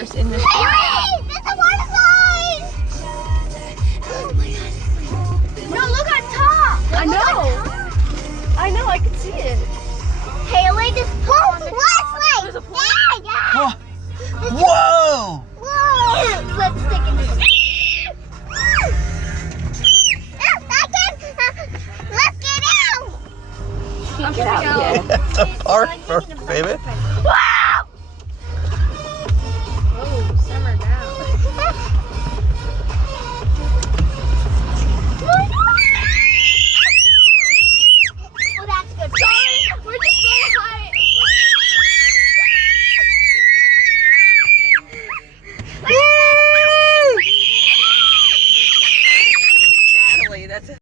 In this Haley, there's a water slide! Oh my god. No, look on top! I know, I can see it. Haley, just pull on the water There's a slide! pool? Yeah! Whoa! Whoa! Let's stick it in. Let's get out! Get out. It's a park, baby. Wow!